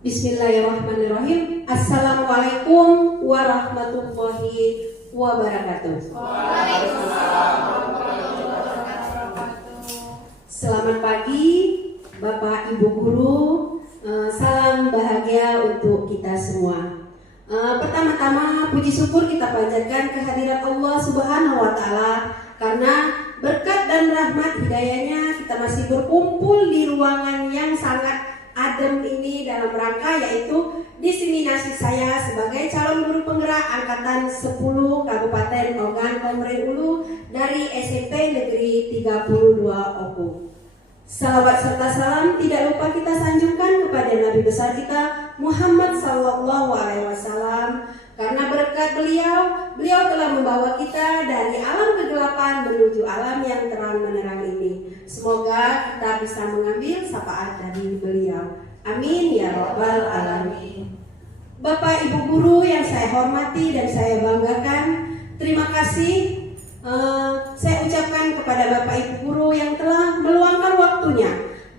Bismillahirrahmanirrahim. Assalamualaikum warahmatullahi wabarakatuh. Waalaikumsalam warahmatullahi wabarakatuh. Selamat pagi Bapak Ibu Guru. Salam bahagia untuk kita semua. Pertama-tama puji syukur kita panjatkan kehadirat Allah Subhanahu wa Ta'ala, karena berkat dan rahmat hidayahnya kita masih berkumpul di ruangan yang sangat adem ini dalam rangka yaitu diseminasi saya sebagai calon guru penggerak angkatan 10 Kabupaten Ogan Komering Ulu dari SMP Negeri 32 Oku. Salawat serta salam tidak lupa kita sanjungkan kepada Nabi besar kita Muhammad Sallallahu Alaihi Wasallam, karena berkat beliau telah membawa kita dari alam kegelapan menuju alam yang terang menerang ini. Semoga kita bisa mengambil syafaat dari beliau. Amin ya rabbal alamin. Bapak Ibu Guru yang saya hormati dan saya banggakan, terima kasih saya ucapkan kepada Bapak Ibu Guru yang telah meluangkan waktunya,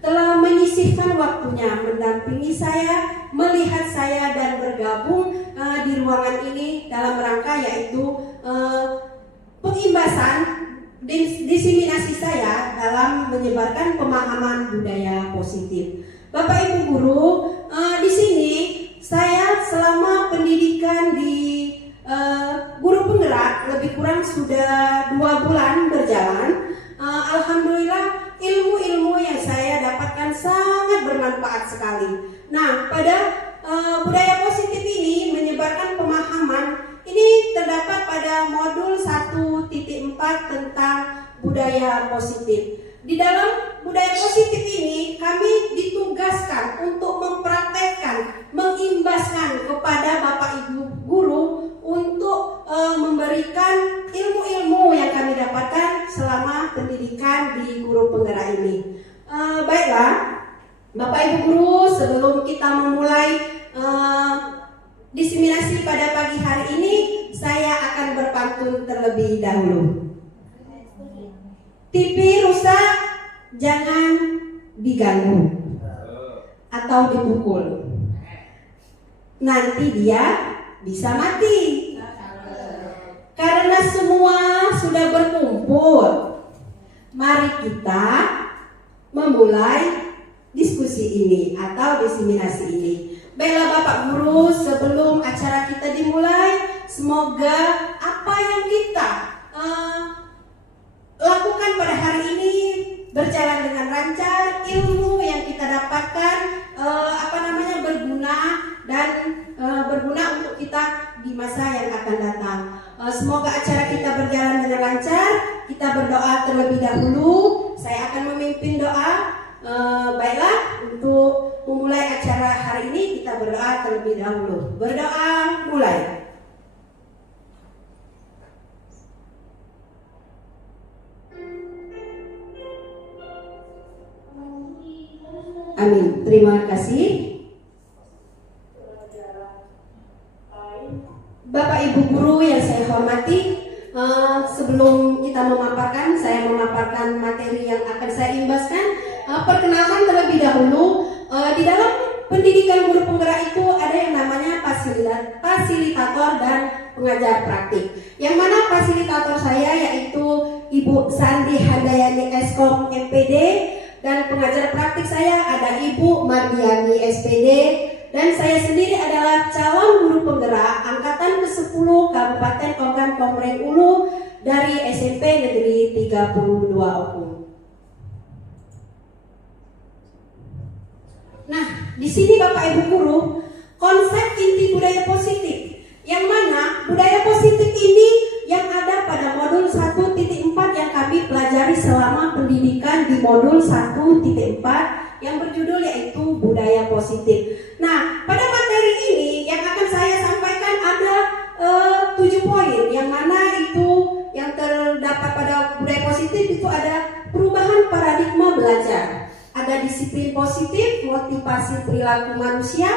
telah menyisihkan waktunya mendampingi saya, melihat saya dan bergabung di ruangan ini dalam rangka yaitu pengimbasan diseminasi saya dalam menyebarkan pemahaman budaya positif. Bapak Ibu Guru, di sini saya selama pendidikan di guru penggerak lebih kurang sudah 2 bulan berjalan. Alhamdulillah ilmu-ilmu yang saya dapatkan sangat bermanfaat sekali. Nah, pada budaya positif ini menyebarkan pemahaman ini terdapat pada modul 1.4 tentang budaya positif. Di dalam budaya positif ini kami ditugaskan untuk mempraktekkan, mengimbaskan kepada Bapak Ibu Guru untuk memberikan ilmu-ilmu yang kami dapatkan selama pendidikan di guru penggerak ini. Baiklah, Bapak Ibu Guru, sebelum kita memulai diseminasi pada pagi hari ini, saya akan berpantun terlebih dahulu. TV rusak, jangan diganggu atau dipukul, nanti dia bisa mati. Karena semua sudah berkumpul, mari kita memulai diskusi ini atau diseminasi ini. Baiklah Bapak Guru, sebelum acara kita dimulai, semoga apa yang kita lakukan pada hari ini berjalan dengan lancar, ilmu yang kita dapatkan berguna dan berguna untuk kita di masa yang akan datang. Semoga acara kita berjalan dengan lancar. Kita berdoa terlebih dahulu. Saya akan memimpin doa. Baiklah, untuk memulai acara hari ini kita berdoa terlebih dahulu. Berdoa mulai. Amin. Terima kasih. Bapak Ibu Guru yang saya hormati, sebelum kita saya memaparkan materi yang akan saya imbaskan. Perkenalkan terlebih dahulu, di dalam pendidikan guru penggerak itu ada yang namanya fasilitator dan pengajar praktik. Yang mana fasilitator saya yaitu Ibu Sandi Handayani Eskom MPD, dan pengajar praktik saya ada Ibu Mardiani SPD, dan saya sendiri adalah calon guru penggerak angkatan ke-10 Kabupaten Ogan Komering Ulu dari SMP Negeri 32 Oku. Nah, di sini Bapak Ibu Guru, konsep inti budaya positif, yang mana budaya positif ini yang ada pada modul 1.4 yang kami pelajari selama pendidikan di modul 1.4 yang berjudul yaitu budaya positif. Nah, pada materi ini yang akan saya sampaikan ada 7 poin, yang mana itu yang terdapat pada budaya positif itu ada perubahan paradigma belajar, ada disiplin positif, motivasi perilaku manusia,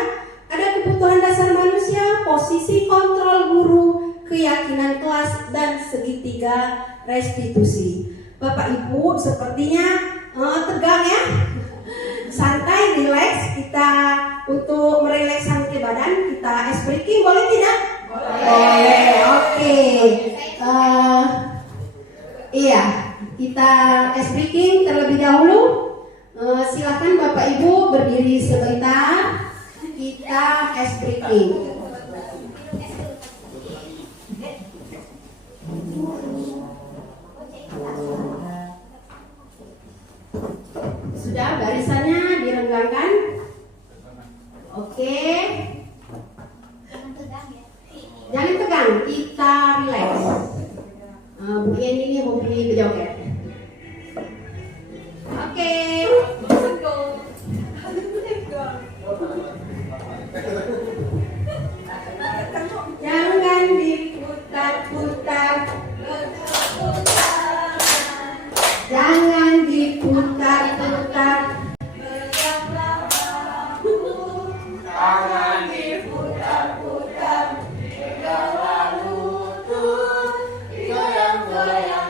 ada kebutuhan dasar manusia, posisi kontrol guru, keyakinan kelas, dan segitiga restitusi. Bapak Ibu sepertinya tegang ya, santai, rileks kita untuk badan, kita ice breaking, boleh tidak? Boleh. Oke. Iya, kita ice breaking terlebih dahulu. Silakan Bapak Ibu berdiri sebentar. Kita ice breaking. Sudah barisannya direnggangkan? Oke. Jangan tegang, kita relax. Bu Ian ini hobi berjoget. Oke. Jangan diputar-putar. Jangan diputar-putar. Jangan diputar-putar. Jangan lutut. Goyang-goyang.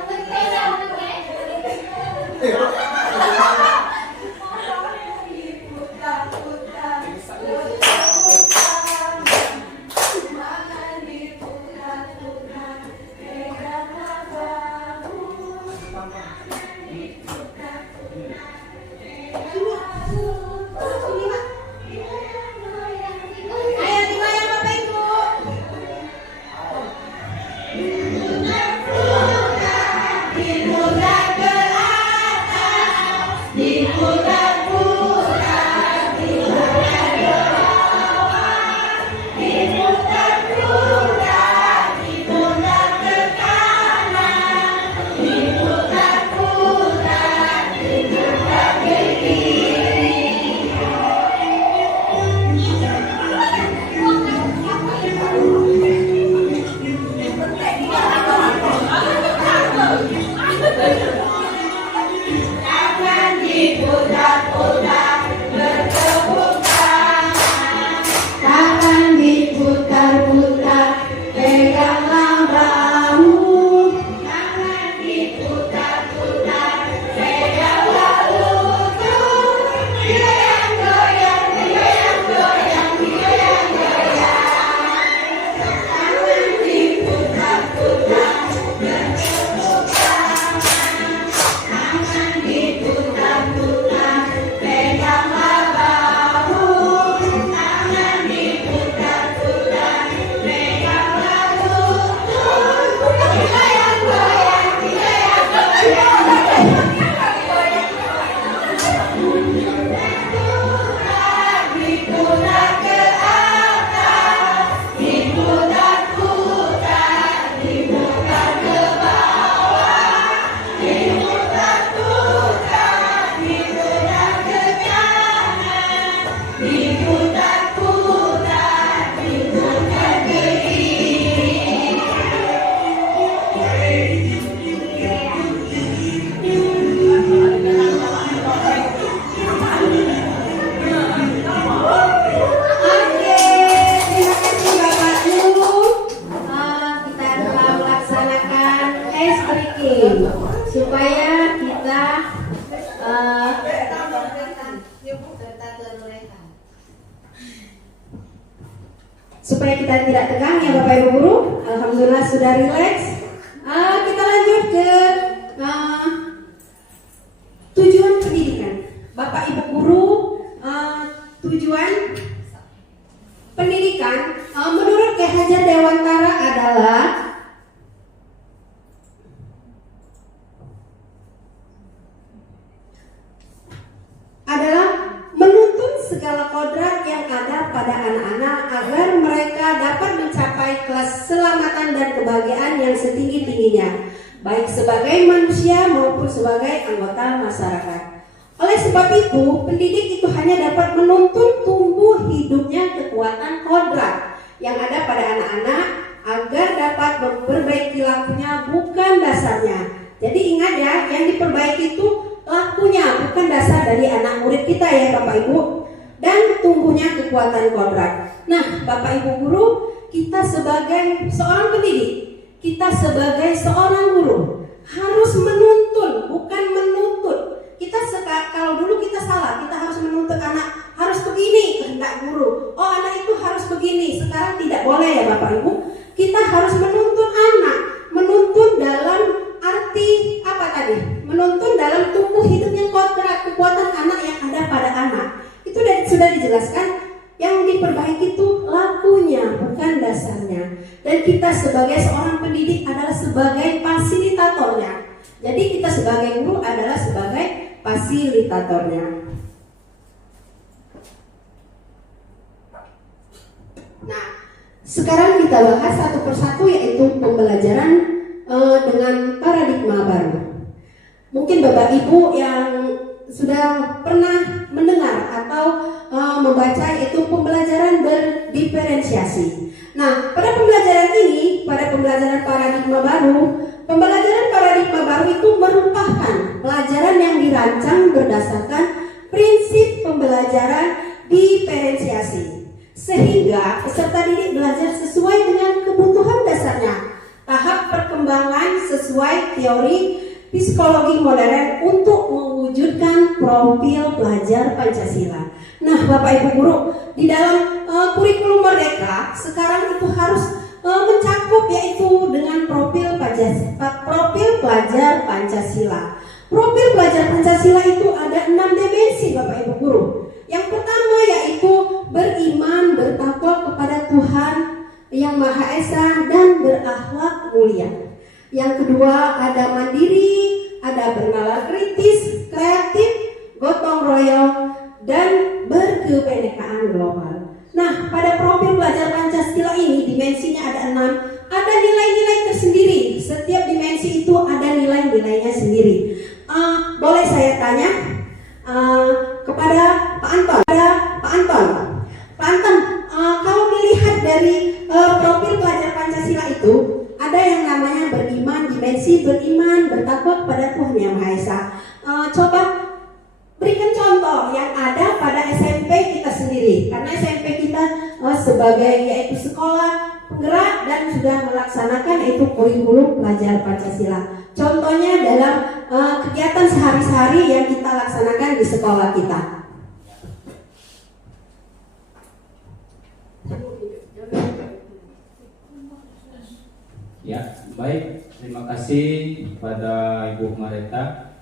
supaya kita tidak tegang ya Bapak Ibu Guru. Alhamdulillah sudah rileks. Kita lanjut ke tujuan pendidikan. Bapak Ibu Guru, tujuan pendidikan menurut Ki Hajar Dewantara adalah menuntun segala kodrat yang ada pada anak-anak agar mereka dapat mencapai kelas keselamatan dan kebahagiaan yang setinggi-tingginya, baik sebagai manusia maupun sebagai anggota masyarakat. Oleh sebab itu, pendidik itu hanya dapat menuntun tumbuh hidupnya kekuatan kodrat yang ada pada anak-anak agar dapat memperbaiki lakunya, bukan dasarnya. Jadi ingat ya, yang diperbaiki itu lakunya, bukan dasar dari anak murid kita ya Bapak Ibu. Dan tumbuhnya kekuatan kodrat. Nah Bapak Ibu Guru, kita sebagai seorang pendidik, kita sebagai seorang guru harus menuntun, bukan menuntut. Kalau dulu kita salah, kita harus menuntut anak harus begini kehendak guru. Oh anak itu harus tidak boleh ya Bapak Ibu. Kita harus menuntun anak, menuntun dalam arti apa tadi? Menuntun dalam tumbuh hidup yang kodrat, kekuatan anak yang ada pada anak. Itu sudah dijelaskan. Yang diperbaiki itu lakunya, bukan dasarnya. Dan kita sebagai seorang pendidik adalah sebagai fasilitatornya. Jadi kita sebagai guru adalah sebagai fasilitatornya. Nah, sekarang kita bahas satu persatu, yaitu pembelajaran dengan paradigma baru. Mungkin Bapak Ibu yang sudah pernah mendengar atau membaca, yaitu pembelajaran berdiferensiasi. Nah, pada pembelajaran ini, pada pembelajaran paradigma baru, pembelajaran paradigma baru itu merupakan pelajaran yang dirancang berdasarkan prinsip pembelajaran diferensiasi, sehingga peserta didik belajar sesuai dengan kebutuhan dasarnya, tahap perkembangan sesuai teori psikologi modern untuk mewujudkan profil pelajar Pancasila. Nah, Bapak Ibu guru, di dalam kurikulum Merdeka sekarang itu harus mencakup, yaitu dengan profil pelajar Pancasila. Profil pelajar Pancasila itu ada 6 dimensi Bapak Ibu guru. Yang pertama yaitu beriman, bertakwa kepada Tuhan yang Maha Esa dan berakhlak mulia. Yang kedua ada mandiri, ada bernalar kritis, kreatif, gotong royong, dan berkebenekaan global. Nah, pada profil pelajar Pancasila ini dimensinya ada 6. Ada nilai-nilai tersendiri. Setiap dimensi itu ada nilai-nilainya sendiri. Boleh saya tanya kepada Pak Anton? Pak Anton, kalau dilihat dari profil pelajar Pancasila itu, ada yang namanya beriman, dimensi beriman, bertakwa kepada Tuhan Yang Maha Esa. Coba berikan contoh yang ada pada SMP kita sendiri, karena SMP kita sebagai yaitu sekolah penggerak dan sudah melaksanakan yaitu kurikulum pelajar Pancasila. Contohnya dalam kegiatan sehari-hari yang kita laksanakan di sekolah kita. Ya, baik. Terima kasih kepada Ibu Mareta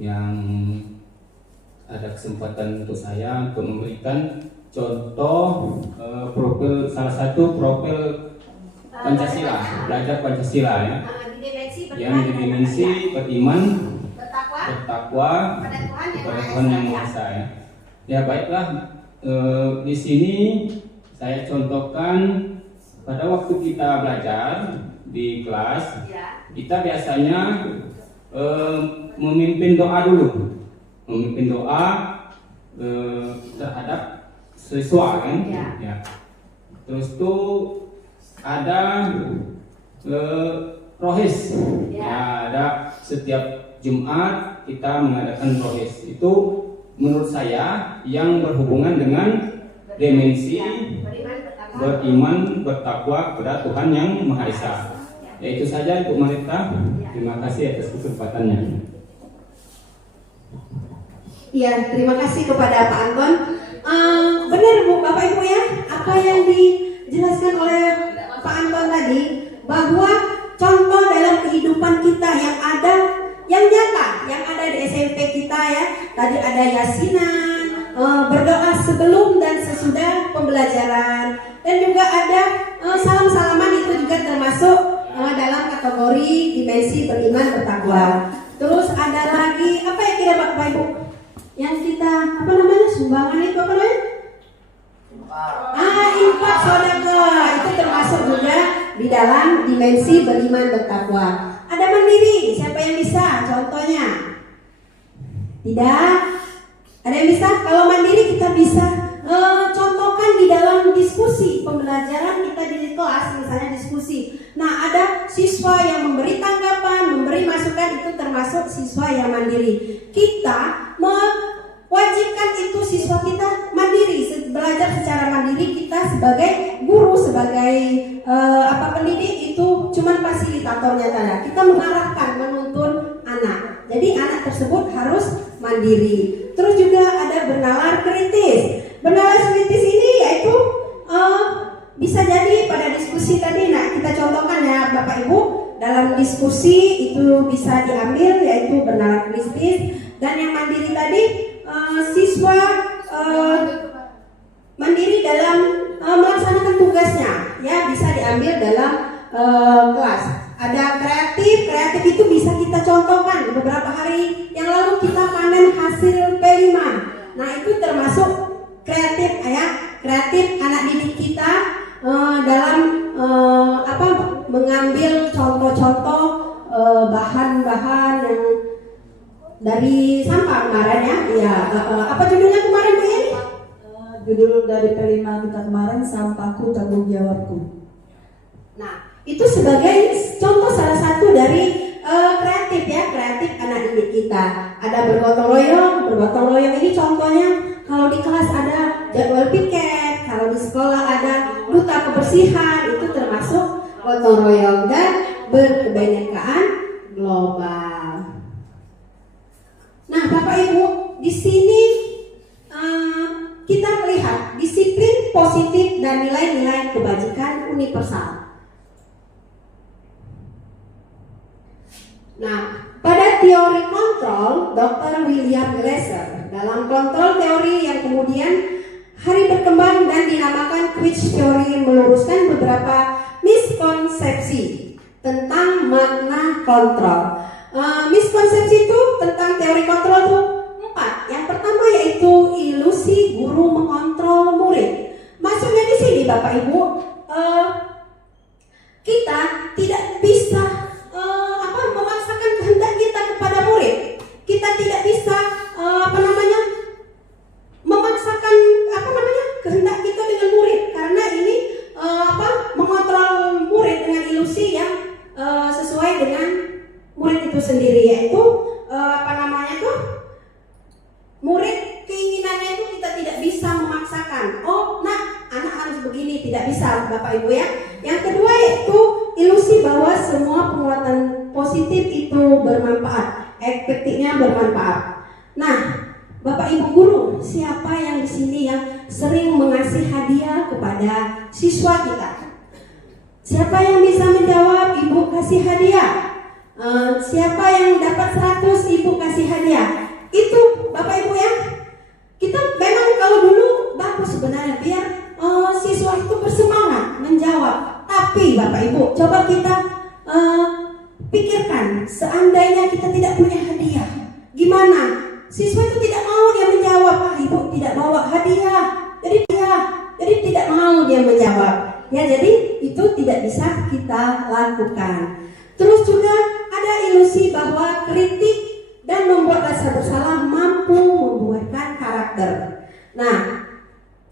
yang ada kesempatan untuk saya untuk memberikan contoh profil, salah satu profil Pancasila, belajar Pancasila ya. Yang didimensi beriman, bertakwa kepada Tuhan Yang Maha Esa ya. Ya baiklah, di sini saya contohkan pada waktu kita belajar di kelas, kita biasanya memimpin doa dulu, memimpin doa terhadap siswa kan, ya. Terus tuh ada rohis, ya, ada setiap Jumat kita mengadakan rohis. Itu menurut saya yang berhubungan dengan dimensi beriman, bertakwa kepada Tuhan Yang Maha Esa. Ya itu saja Ibu Marita. Terima kasih atas kesempatannya. Iya, terima kasih kepada Pak Anton. Benar Bu, Bapak Ibu ya, apa yang dijelaskan oleh Pak Anton tadi, bahwa contoh dalam kehidupan kita yang ada, yang nyata, yang ada di SMP kita ya. Tadi ada yasinan, berdoa sebelum dan sesudah pembelajaran, dan juga ada salam-salaman, itu juga termasuk dalam kategori dimensi beriman bertakwa. Terus ada lagi apa ya kira Bapak Ibu yang kita apa namanya sumbangan itu apa namanya? Infak sedekah itu termasuk juga di dalam dimensi beriman bertakwa. Ada mandiri, siapa yang bisa? Contohnya? Tidak? Ada yang bisa? Kalau mandiri kita bisa contohkan di dalam diskusi pembelajaran kita di kelas, misalnya diskusi. Nah, ada siswa yang memberi tanggapan, memberi masukan, itu termasuk siswa yang mandiri. Kita mewajibkan itu siswa kita mandiri, belajar secara mandiri. Kita sebagai guru, sebagai pendidik itu cuman fasilitatornya tanda. Kita mengarahkan, menuntun anak. Jadi anak tersebut harus mandiri. Terus juga ada bernalar kritis. Bernalar kritis ini yaitu bisa jadi berdiskusi itu bisa diambil, yaitu bernalar kritis. Dan yang mandiri tadi, siswa mandiri dalam melaksanakan tugasnya, ya bisa diambil dalam kelas. Ada kreatif itu bisa kita contohkan. Beberapa hari yang lalu kita panen hasil P5. Nah itu termasuk kreatif, ya. Kreatif anak didik kita dalam mengambil contoh-contoh bahan-bahan yang dari sampah kemarin, ya. Apa judulnya kemarin Bu Yeni? Judul dari P5 kita kemarin, sampahku tanggung jawabku. Nah, itu sebagai contoh salah satu dari kreatif, ya, kreatif anak didik kita. Ada bergotong royong ini contohnya kalau di kelas ada jadwal piket, kalau di sekolah ada duta kebersihan, itu termasuk gotong royong dan berkebinekaan global. Nah, Bapak Ibu, di sini kita melihat disiplin positif dan nilai-nilai kebajikan universal. Nah, pada teori kontrol, Dr. William Glasser dalam kontrol teori yang kemudian hari berkembang dan dinamakan Quich Theory meluruskan beberapa miskonsepsi tentang makna kontrol. Miskonsepsi itu tentang teori kontrol itu 4. Yang pertama yaitu ilusi guru mengontrol murid. Maksudnya di sini Bapak Ibu, kita tidak bisa memaksakan kehendak kita kepada murid. Kita tidak bisa memaksakan kehendak kita dengan murid, karena ini mengontrol murid dengan ilusi yang sesuai dengan murid itu sendiri, yaitu murid keinginannya itu kita tidak bisa memaksakan. Oh, nah, anak harus begini, tidak bisa Bapak Ibu, ya. Yang kedua yaitu ilusi bahwa semua penguatan positif itu bermanfaat, efektifnya bermanfaat. Nah, Bapak Ibu guru, siapa yang di sini yang sering mengasih hadiah kepada siswa kita? Siapa yang bisa menjawab? Ibu kasih hadiah. Siapa yang dapat 100, Ibu kasih hadiah. Itu Bapak Ibu, ya. Kita memang kalau dulu bagus sebenarnya biar siswa itu bersemangat menjawab. Tapi Bapak Ibu, coba kita pikirkan, seandainya kita tidak punya hadiah, gimana? Siswa itu tidak mau dia menjawab. Ibu tidak bawa hadiah, jadi tidak mau dia menjawab. Ya, jadi itu tidak bisa kita lakukan. Terus juga ada ilusi bahwa kritik dan membuat rasa bersalah mampu membuahkan karakter. Nah,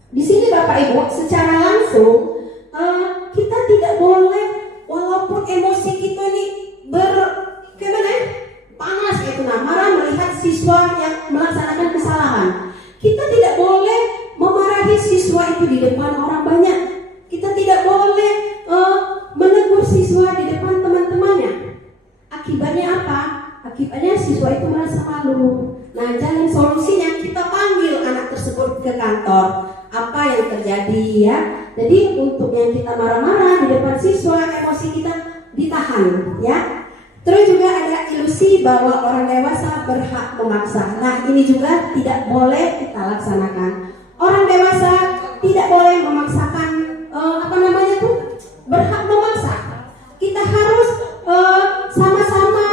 di sini Bapak Ibu secara langsung kita tidak boleh, walaupun emosi kita ini panas gitu, marah melihat siswa yang melaksanakan kesalahan. Kita tidak boleh memarahi siswa itu di depan orang banyak. Kita tidak boleh menegur siswa di depan teman-temannya. Akibatnya apa? Akibatnya siswa itu merasa malu. Nah, jalan solusinya kita panggil anak tersebut ke kantor. Apa yang terjadi, ya? Jadi untuk yang kita marah-marah di depan siswa, emosi kita ditahan, ya. Terus juga ada ilusi bahwa orang dewasa berhak memaksa. Nah, ini juga tidak boleh kita laksanakan. Orang dewasa tidak boleh memaksakan berhak memaksa. Kita harus sama-sama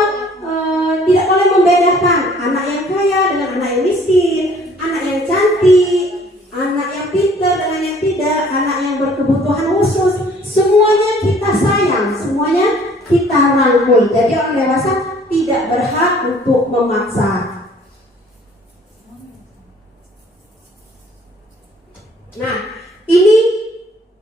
tidak boleh membedakan anak yang kaya dengan anak yang miskin, anak yang cantik, anak yang pintar dengan yang tidak, anak yang berkebutuhan khusus. Semuanya kita sayang, semuanya kita rangkul. Jadi orang dewasa tidak berhak untuk memaksa. Nah, ini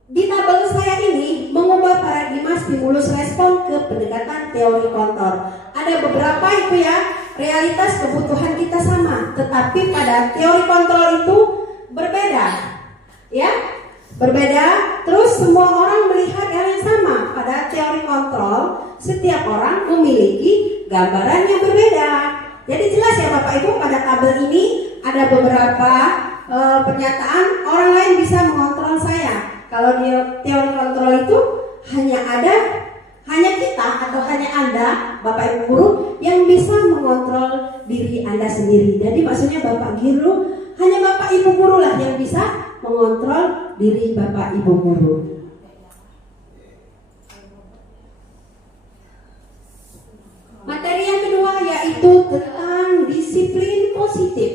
di tabel saya ini mengubah paradigma stimulus respon ke pendekatan teori kontrol. Ada beberapa itu, ya, realitas kebutuhan kita sama, tetapi pada teori kontrol itu berbeda, ya, berbeda. Terus semua orang melihat hal yang sama. Pada teori kontrol, setiap orang memiliki gambaran yang berbeda. Jadi jelas, ya Bapak Ibu, pada tabel ini ada beberapa pernyataan orang lain bisa mengontrol saya. Kalau di teori kontrol itu hanya ada hanya kita atau hanya Anda, Bapak Ibu guru, yang bisa mengontrol diri Anda sendiri. Jadi maksudnya Bapak guru, hanya Bapak Ibu guru lah yang bisa mengontrol diri Bapak Ibu guru. Materi yang kedua yaitu tentang disiplin positif.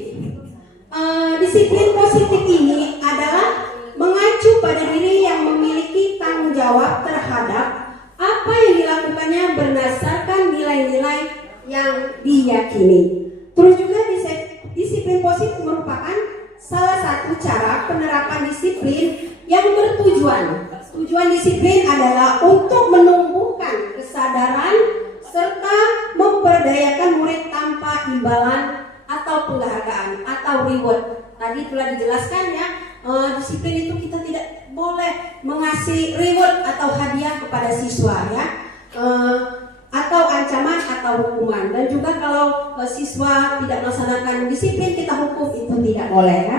Disiplin positif ini adalah mengacu pada diri yang memiliki tanggung jawab terhadap apa yang dilakukannya berdasarkan nilai-nilai yang diyakini. Terus juga disiplin positif merupakan salah satu cara penerapan disiplin yang bertujuan. Tujuan disiplin adalah untuk menumbuhkan kesadaran serta memperdayakan murid tanpa imbalan atau penghargaan atau reward. Tadi telah dijelaskan ya, disiplin itu kita tidak boleh mengasih reward atau hadiah kepada siswa ya, atau ancaman atau hukuman. Dan juga kalau siswa tidak melaksanakan disiplin, kita hukum, itu tidak boleh ya.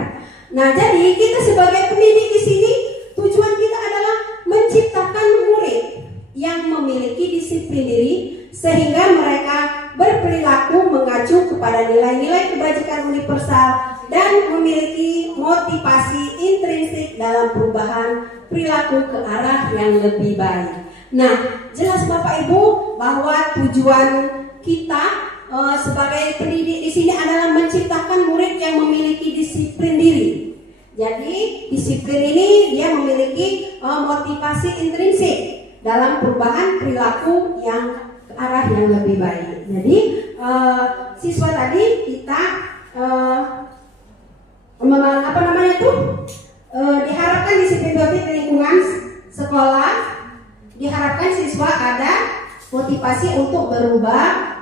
Nah, jadi kita sebagai pendidik di sini tujuan kita adalah menciptakan murid yang memiliki disiplin diri sehingga mereka berperilaku mengacu kepada nilai-nilai kebajikan universal dan memiliki motivasi intrinsik dalam perubahan perilaku ke arah yang lebih baik. Nah, jelas Bapak Ibu bahwa tujuan kita sebagai pendidik di sini adalah menciptakan murid yang memiliki disiplin diri. Jadi disiplin ini dia memiliki motivasi intrinsik dalam perubahan perilaku yang ke arah yang lebih baik. Jadi siswa tadi kita diharapkan disiplin positif di lingkungan sekolah, diharapkan siswa ada motivasi untuk berubah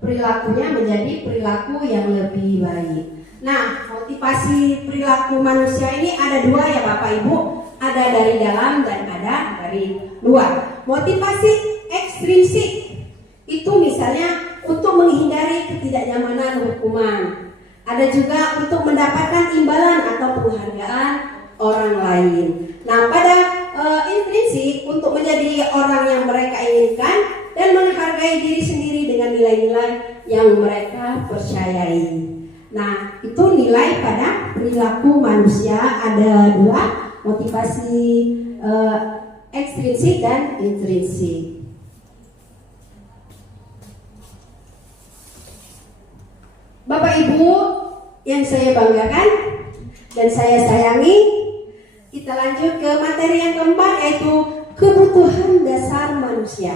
perilakunya menjadi perilaku yang lebih baik. Nah, motivasi perilaku manusia ini ada dua ya Bapak Ibu, ada dari dalam dan ada dari luar. Motivasi ekstrinsik itu misalnya untuk menghindari ketidaknyamanan hukuman. Ada juga untuk mendapatkan imbalan atau penghargaan orang lain. Nah, pada intrinsik untuk menjadi orang yang mereka inginkan dan menghargai diri sendiri dengan nilai-nilai yang mereka percayai. Nah, itu nilai pada perilaku manusia ada dua, motivasi ekstrinsik dan intrinsik. Bapak Ibu yang saya banggakan dan saya sayangi, kita lanjut ke materi yang keempat yaitu kebutuhan dasar manusia.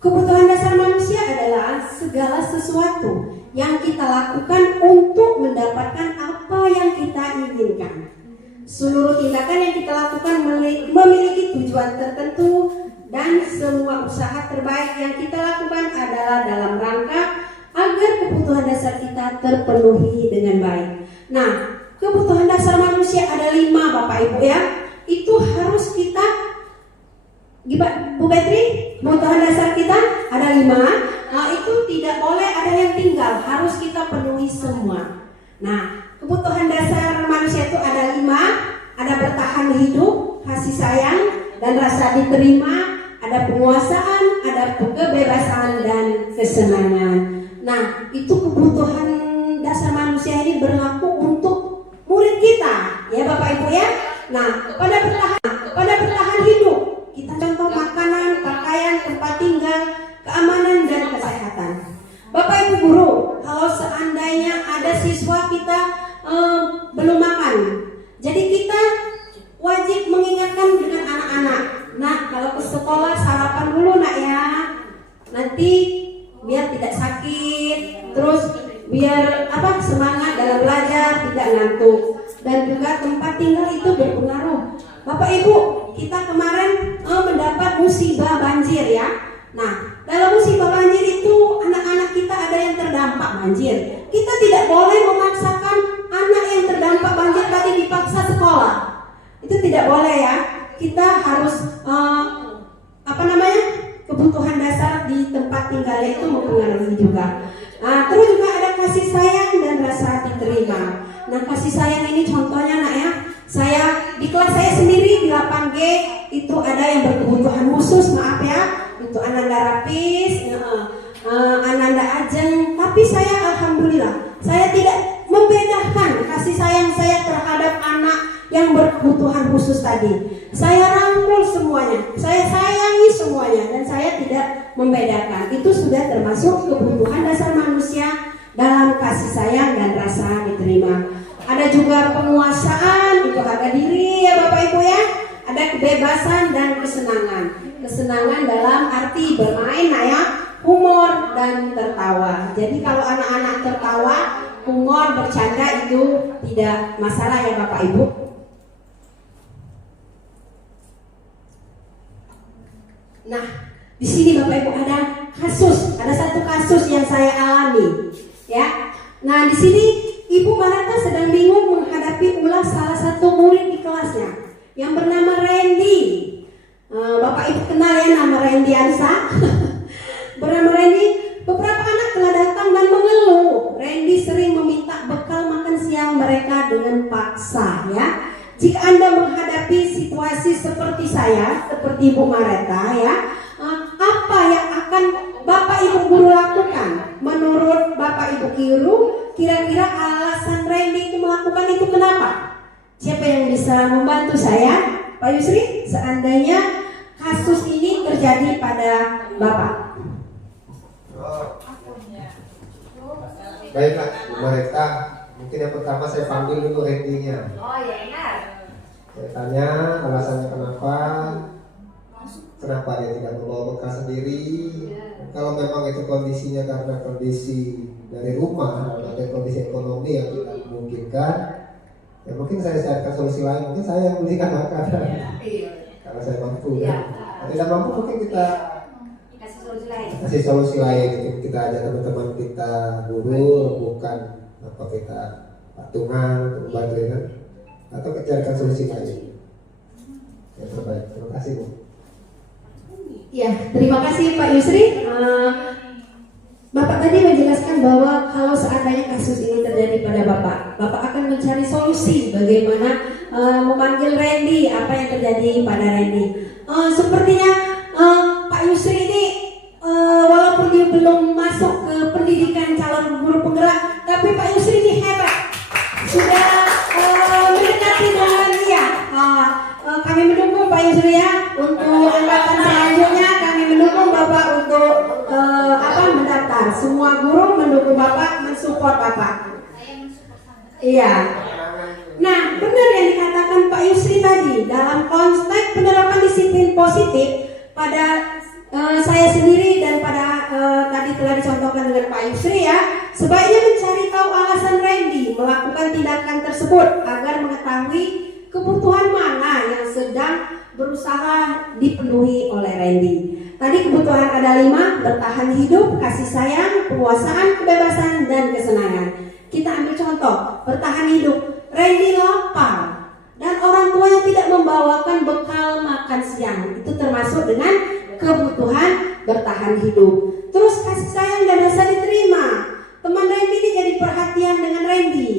Kebutuhan dasar manusia adalah segala sesuatu yang kita lakukan untuk mendapatkan apa yang kita inginkan. Seluruh tindakan yang kita lakukan memiliki tujuan tertentu dan semua usaha terbaik yang kita lakukan adalah dalam rangka agar kebutuhan dasar kita terpenuhi dengan baik. Nah, kebutuhan dasar manusia ada 5 Bapak Ibu ya. Itu harus kita, Bu Betri, kebutuhan dasar kita ada 5. Nah, itu tidak boleh ada yang tinggal, harus kita penuhi semua. Nah, kebutuhan dasar manusia itu ada 5. Ada bertahan hidup, kasih sayang, dan rasa diterima, ada penguasaan, ada kebebasan, dan kesenangan. Nah, itu kebutuhan dasar manusia ini berlaku untuk murid kita, ya Bapak Ibu ya. Nah, pada bertahan hidup, kita contoh makanan, pakaian, tempat tinggal, keamanan, dan kesehatan. Bapak Ibu guru, kalau seandainya ada siswa kita belum makan, jadi kita wajib mengingatkan dengan anak-anak. Nah, kalau ke sekolah sarapan dulu nak ya, nanti biar tidak sakit, terus biar semangat dalam belajar, tidak ngantuk. Dan juga tempat tinggal itu berpengaruh. Bapak Ibu, kita kemarin mendapat musibah banjir ya. Nah, dalam musibah banjir itu anak-anak kita ada yang terdampak banjir. Kita tidak boleh memaksakan anak yang terdampak banjir tadi dipaksa sekolah. Itu tidak boleh ya. Kita harus kebutuhan dasar di tempat tinggalnya itu mempengaruhi juga. Nah, terus juga ada kasih sayang dan rasa diterima. Nah, kasih sayang ini contohnya nak ya, saya di kelas saya sendiri di 8G itu ada yang berkebutuhan khusus, maaf ya, itu Ananda Rapis, Ananda Ajeng. Tapi saya alhamdulillah, saya tidak membedakan kasih sayang saya terhadap anak yang berkebutuhan khusus tadi. Saya rangkul semuanya, saya sayangi semuanya, dan saya tidak membedakan. Itu sudah termasuk kebutuhan dasar manusia dalam kasih sayang dan rasa diterima. Ada juga penguasaan, itu harga diri ya Bapak Ibu ya. Ada kebebasan dan kesenangan. Kesenangan dalam arti bermain ya, humor dan tertawa. Jadi kalau anak-anak tertawa, humor, bercanda itu tidak masalah ya Bapak Ibu. Nah, di sini Bapak Ibu ada satu kasus yang saya alami, ya. Nah, di sini Ibu Marata sedang bingung menghadapi ulah salah satu murid di kelasnya yang bernama Randy. Bapak Ibu kenal ya nama Randy Ansa? Bernama Randy. Beberapa anak telah datang dan mengeluh. Randy sering meminta bekal makan siang mereka dengan paksa, ya. Jika Anda menghadapi situasi seperti saya, seperti Ibu Mareta ya, apa yang akan Bapak Ibu guru lakukan? Menurut Bapak Ibu guru, kira-kira alasan Randy itu melakukan itu kenapa? Siapa yang bisa membantu saya? Pak Yusri, seandainya kasus ini terjadi pada Bapak. Baiklah, Bu Mareta. Mungkin yang pertama saya panggil dulu Randy-nya. Oh ya, enak. Saya tanya alasannya kenapa dia tidak membawa bekal sendiri. Kalau memang itu kondisinya karena kondisi dari rumah atau kondisi ekonomi yang tidak memungkinkan, ya mungkin saya carikan solusi lain. Mungkin saya yang belikan makanan kalau saya mampu ya. Kalau tidak mampu mungkin kita kasih solusi lain. Kita ajak teman-teman kita guru, bukan apa kita patungan untuk membantu kan, atau carikan solusi lain yang terbaik. Terima kasih Bu. Ya, terima kasih Pak Yusri. Bapak tadi menjelaskan bahwa kalau seandainya kasus ini terjadi pada Bapak akan mencari solusi bagaimana memanggil Randy, apa yang terjadi pada Randy. Sepertinya Pak Yusri ini walaupun dia belum masuk ke pendidikan calon guru penggerak, tapi Pak Yusri ini hebat. Sudah mendekati dengan dia. Kami mendukung Pak Yusri ya untuk angkatan selanjutnya. Kami mendukung Bapak untuk mendaftar. Semua guru mendukung Bapak, mensupport Bapak. Iya. Nah, benar yang dikatakan Pak Yusri tadi dalam konteks penerapan disiplin positif pada saya sendiri dan pada tadi telah dicontohkan dengan Pak Yusri ya. Sebaiknya mencari tahu alasan Randy melakukan tindakan tersebut agar mengetahui kebutuhan mana yang sedang berusaha dipenuhi oleh Randy. Tadi kebutuhan ada 5, bertahan hidup, kasih sayang, penguasaan, kebebasan, dan kesenangan. Kita ambil contoh, bertahan hidup. Randy lapar dan orang tuanya tidak membawakan bekal makan siang. Itu termasuk dengan kebutuhan bertahan hidup. Terus kasih sayang dan rasa diterima. Teman Randy ini jadi perhatian dengan Randy.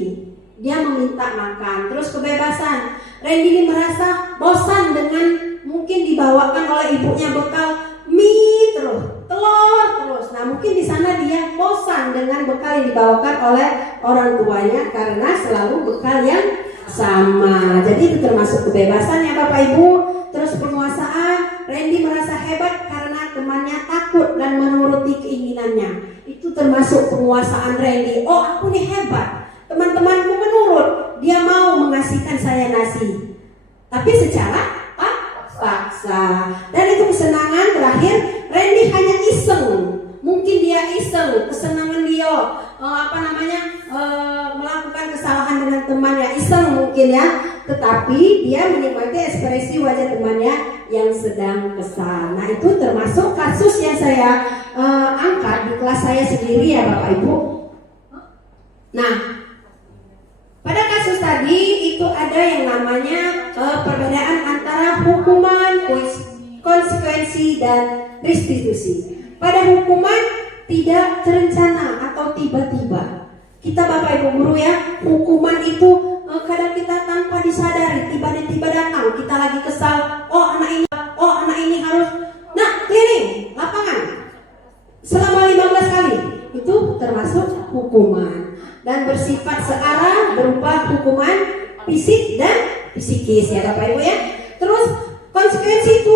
Dia meminta makan. Terus kebebasan. Randy ini merasa bosan dengan mungkin dibawakan oleh ibunya bekal mie terus, telur terus. Nah mungkin di sana dia bosan dengan bekal yang dibawakan oleh orang tuanya karena selalu bekal yang sama. Jadi itu termasuk kebebasan ya Bapak Ibu. Terus penguasaan. Randy merasa hebat karena temannya takut dan menuruti keinginannya. Itu termasuk penguasaan Randy. Oh aku nih hebat. Teman-temanku menurut, dia mau mengasihkan saya nasi, tapi secara paksa. Dan itu kesenangan terakhir, Randy hanya iseng. Mungkin dia iseng, kesenangan dia melakukan kesalahan dengan temannya, iseng mungkin ya. Tetapi dia menikmati ekspresi wajah temannya yang sedang kesal. Nah itu termasuk kasus yang saya angkat di kelas saya sendiri ya Bapak Ibu. Nah pada kasus tadi itu ada yang namanya perbedaan antara hukuman, konsekuensi, dan restitusi. Pada hukuman tidak terencana atau tiba-tiba. Kita Bapak Ibu guru ya, hukuman itu kadang kita tanpa disadari tiba-tiba datang, kita lagi kesal, oh anak ini harus cleaning lapangan selama 15 kali. Itu termasuk hukuman dan bersifat searah berupa hukuman fisik dan psikis ya Bapak Ibu ya. Terus konsekuensi itu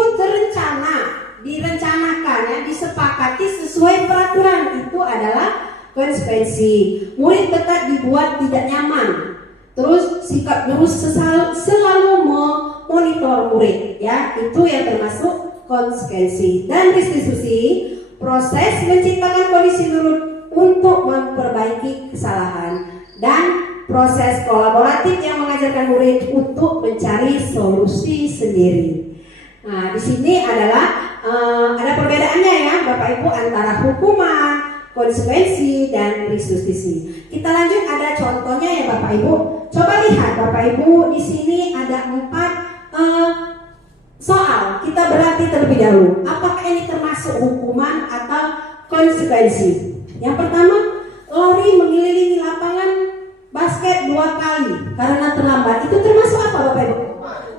direncanakan ya, disepakati sesuai peraturan, itu adalah konsekuensi. Murid tetap dibuat tidak nyaman. Terus sikap guru selalu memonitor murid ya, itu yang termasuk konsekuensi. Dan restitusi, proses menciptakan kondisi nurut untuk memperbaiki kesalahan, dan proses kolaboratif yang mengajarkan murid untuk mencari solusi sendiri. Nah, di sini adalah ada perbedaannya ya Bapak Ibu antara hukuman, konsekuensi, dan restitusi. Kita lanjut, ada contohnya ya Bapak Ibu. Coba lihat Bapak Ibu, di sini ada 4 soal. Kita berarti terlebih dahulu, apakah ini termasuk hukuman atau konsekuensi? Yang pertama, lari mengelilingi lapangan basket 2 kali karena terlambat. Itu termasuk apa Bapak Ibu?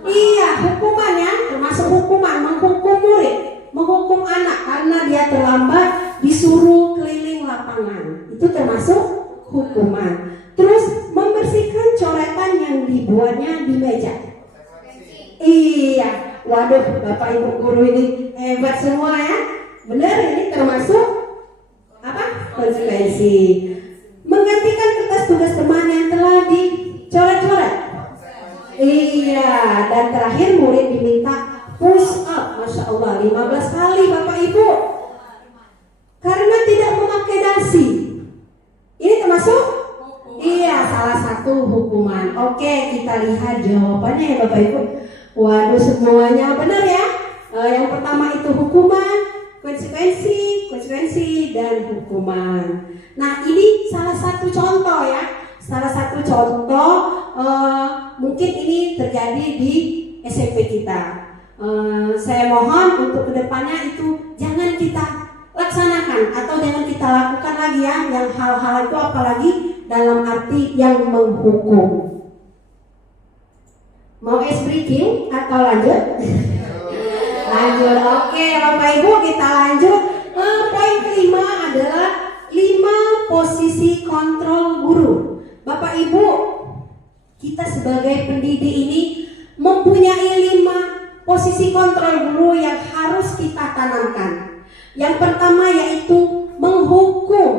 Iya, hukuman ya, termasuk hukuman, menghukum murid, menghukum anak karena dia terlambat disuruh keliling lapangan. Itu termasuk hukuman. Terus membersihkan coretan yang dibuatnya di meja. Iya, waduh Bapak Ibu guru ini hebat semua ya. Benar, ini termasuk apa? Konsekuensi. Menggantikan kertas tugas teman yang telah dicoret-coret. Iya, dan terakhir murid diminta push up, Masya Allah, 15 kali Bapak Ibu, karena tidak memakai dasi. Ini termasuk? Iya, salah satu hukuman. Oke, kita lihat jawabannya ya Bapak Ibu. Waduh, semuanya benar ya. Yang pertama itu hukuman, konsekuensi, dan hukuman. Nah, ini salah satu contoh ya. Salah satu contoh mungkin ini terjadi di SMP kita. Saya mohon untuk kedepannya itu jangan kita laksanakan atau jangan kita lakukan lagi ya, yang hal-hal itu apalagi dalam arti yang menghukum. Mau ice breaking atau lanjut? Lanjut, oke Bapak Ibu, kita lanjut. Poin kelima adalah 5 posisi kontrol guru. Bapak Ibu, kita sebagai pendidik ini mempunyai 5 posisi kontrol guru yang harus kita tanamkan. Yang pertama yaitu menghukum,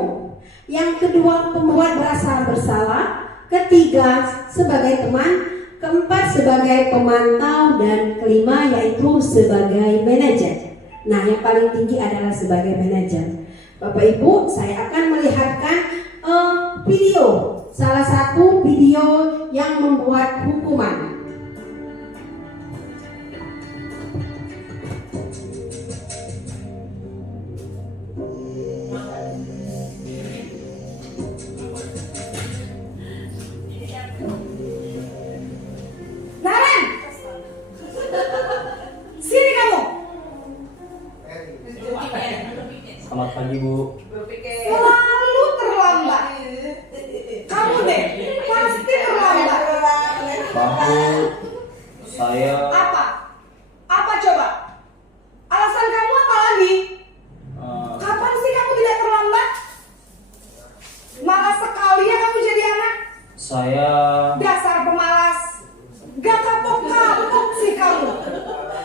yang kedua pembuat merasa bersalah, ketiga sebagai teman, keempat sebagai pemantau, dan kelima yaitu sebagai manajer. Nah, yang paling tinggi adalah sebagai manajer. Bapak Ibu, saya akan melihatkan video, salah satu video yang membuat hukuman. Naren, sini kamu. Selamat pagi Bu. Selalu terlambat. Kamu deh, pasti terlambat. Bu, saya Apa coba? Alasan kamu apa lagi? Kapan sih kamu tidak terlambat? Malas sekali ya kamu jadi anak. saya Dasar pemalas. Gak kapok-kapok sih kamu.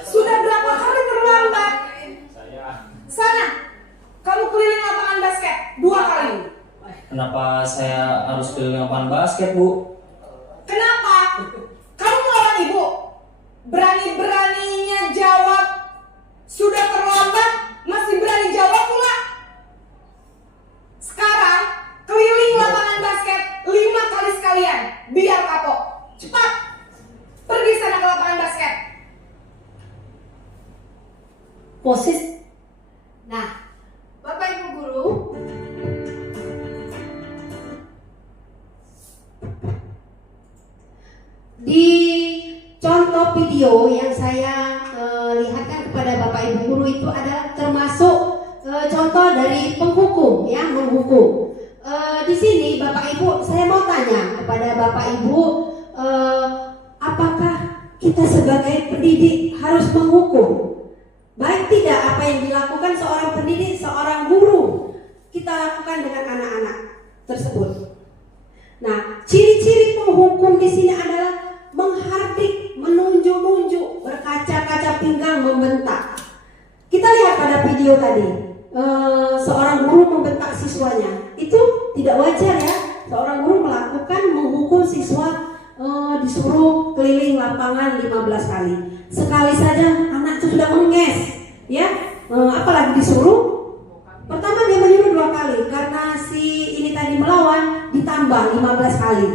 Sudah berapa kali terlambat? Sana, kamu keliling lapangan basket 2 kali. kenapa saya harus keliling lapangan basket Bu? Kenapa? Kamu melawan ibu? Berani-beraninya jawab. Sudah terlambat, masih berani jawab pula. Sekarang, keliling lapangan basket 5 kali sekalian. Biar kapok. Cepat. Pergi sana ke lapangan basket. Nah, Bapak Ibu guru, di contoh video yang saya lihatkan kepada Bapak Ibu guru itu adalah termasuk contoh dari penghukum ya, menghukum. Di sini Bapak Ibu, saya mau tanya kepada Bapak Ibu, kita sebagai pendidik harus menghukum. Baik tidak apa yang dilakukan seorang pendidik, seorang guru, kita lakukan dengan anak-anak tersebut. Nah, ciri-ciri penghukum di sini adalah menghardik, menunjuk-nunjuk, berkaca-kaca pinggang, membentak. Kita lihat pada video tadi, seorang guru membentak siswanya. Itu tidak wajar ya, seorang guru melakukan menghukum siswa, disuruh keliling lapangan 15 kali. Sekali saja anak itu sudah menges, ya, apalagi disuruh. Pertama dia menyuruh 2 kali, karena si ini tadi melawan, ditambah 15 kali.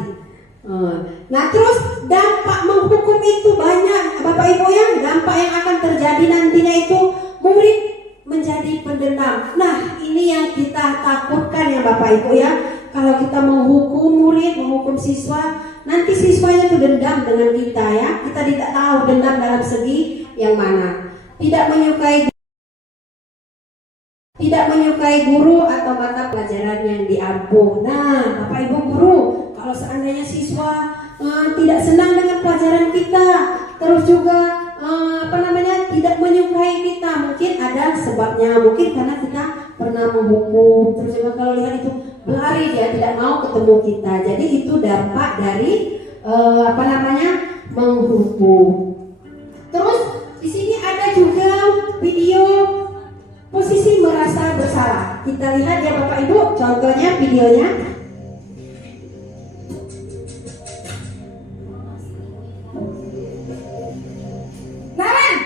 Nah terus dampak menghukum itu banyak, Bapak Ibu ya. Dampak yang akan terjadi nantinya itu murid menjadi pendendam. Nah ini yang kita takutkan ya Bapak Ibu ya. Kalau kita menghukum murid, menghukum siswa, nanti siswanya itu dendam dengan kita ya. Kita tidak tahu dendam dalam segi yang mana. Tidak menyukai guru atau mata pelajaran yang diampu. Nah, Bapak Ibu guru, kalau seandainya siswa tidak senang dengan pelajaran kita, terus juga tidak menyukai kita, mungkin ada sebabnya, mungkin karena kita pernah menghukum, terus juga kalau lihat itu berlari, dia tidak mau ketemu kita. Jadi itu dampak dari menghukum. Terus di sini ada juga video posisi merasa bersalah. Kita lihat ya Bapak Ibu, contohnya videonya. Naren,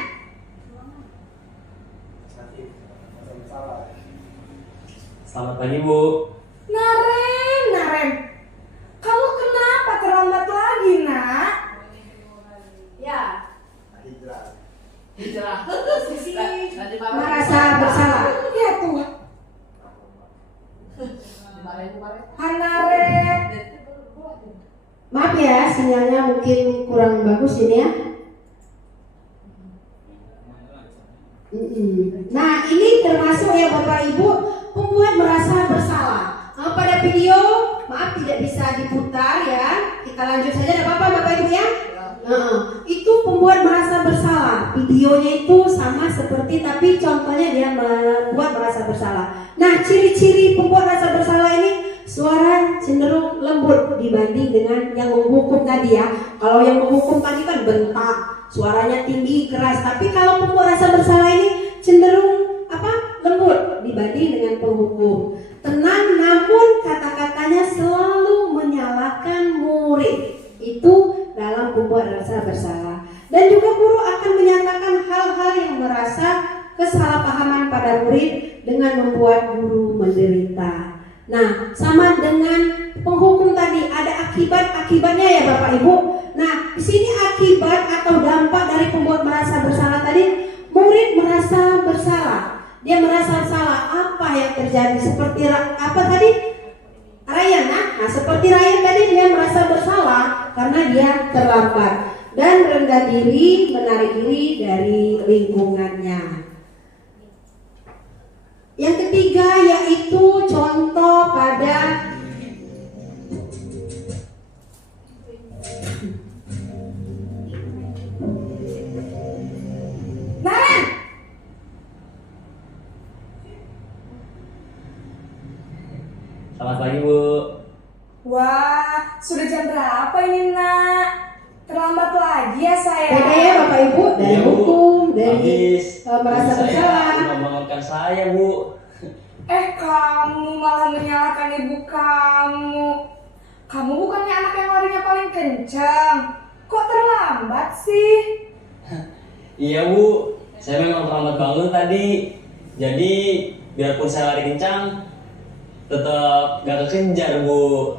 Selamat pagi, Bu. Naren, kamu kenapa terlambat lagi, Nak? Ya, Hijrah. merasa bersalah. Ya Tuhan, Naren. Maaf ya, sinyalnya mungkin kurang bagus ini ya. Nah ini termasuk ya Bapak Ibu, pembuat merasa bersalah. Pada video, maaf tidak bisa diputar ya. Kita lanjut saja, tidak apa-apa Bapak Ibu ya. Itu pembuat merasa bersalah. Videonya itu sama seperti, tapi contohnya dia membuat merasa bersalah. Nah ciri-ciri pembuat rasa bersalah ini, suara cenderung lembut dibanding dengan yang menghukum tadi ya. Kalau yang menghukum tadi kan bentak, suaranya tinggi keras. Tapi kalau pembuat rasa bersalah ini cenderung lembut dibanding dengan penghukum. Tenang, namun kata-katanya selalu menyalahkan murid. Itu dalam pembuat rasa bersalah. Dan juga guru akan menyatakan hal-hal yang merasa kesalahpahaman pada murid dengan membuat guru menderita. Nah, sama dengan penghukum tadi, ada akibat-akibatnya ya Bapak Ibu. Nah, di sini akibat atau dampak dari pembuat merasa bersalah tadi, murid merasa bersalah. Dia merasa salah, apa yang terjadi? Seperti apa tadi? Ryan, nah seperti Ryan tadi, dia merasa bersalah karena dia terlambat dan rendah diri, menarik diri dari lingkungannya. Yang ketiga yaitu contoh pada Naren, Selamat pagi, Bu. wah sudah jam berapa ini Nak? Terlambat lagi ya saya. beda ya Bapak Ibu, dari Iya, Bu. hukum, dari Habis. merasa Saya bersalah. membangunkan saya, Bu. Kamu malah menyalahkan ibu kamu. Kamu bukannya anak yang larinya paling kencang. Kok terlambat sih? Iya, Bu. Saya memang terlambat bangun tadi. Jadi, biarpun saya lari kencang, tetap gak kekejar, Bu.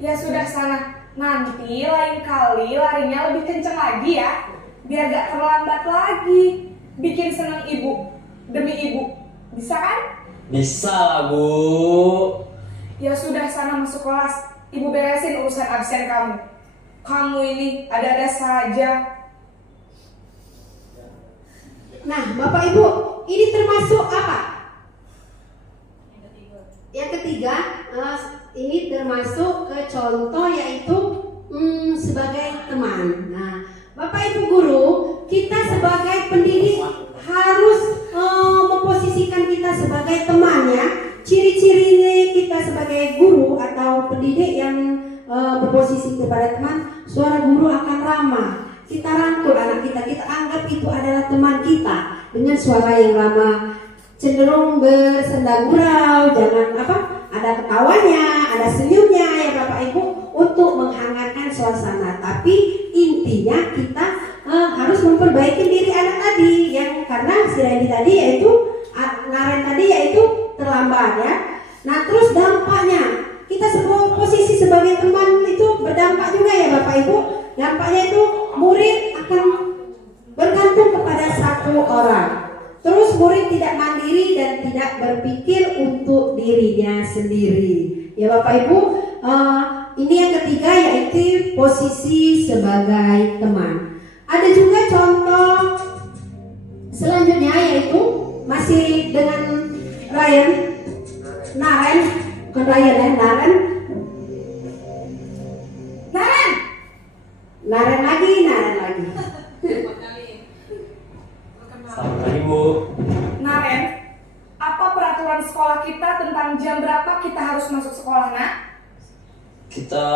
Ya sudah sana. Nanti lain kali larinya lebih kencang lagi ya. Biar gak terlambat lagi. Bikin seneng ibu. Demi ibu. Bisa kan? Bisa lah, Bu. Ya sudah sana masuk kelas. Ibu beresin urusan absen kamu. Kamu ini ada-ada saja. Nah Bapak Ibu, ini termasuk apa? Yang ketiga, ini termasuk ke contoh yaitu sebagai teman. Nah Bapak Bapak Ibu guru, kita sebagai pendidik harus memposisikan kita sebagai temannya. Ciri-ciri kita sebagai guru atau pendidik yang berposisi kepada teman, suara guru akan ramah. Kita rangkul anak kita, kita anggap itu adalah teman kita dengan suara yang ramah, cenderung bersenda gurau, jangan ada ketawanya, ada senyumnya ya Bapak Ibu untuk menghangatkan suasana. Tapi intinya kita harus memperbaiki diri anak tadi yang karena si Randy tadi yaitu Naren tadi yaitu terlambat ya. Nah terus dampaknya kita sebuah posisi sebagai teman itu berdampak juga ya Bapak Ibu. Dampaknya itu murid akan bergantung kepada satu orang. Terus murid tidak mandiri dan tidak berpikir untuk dirinya sendiri. Ya Bapak Ibu, ini yang ketiga yaitu posisi sebagai teman. Ada juga contoh selanjutnya yaitu masih dengan Naren lagi. Selamat pagi Bu. Naren, apa peraturan sekolah kita tentang jam berapa kita harus masuk sekolah, Nak? Kita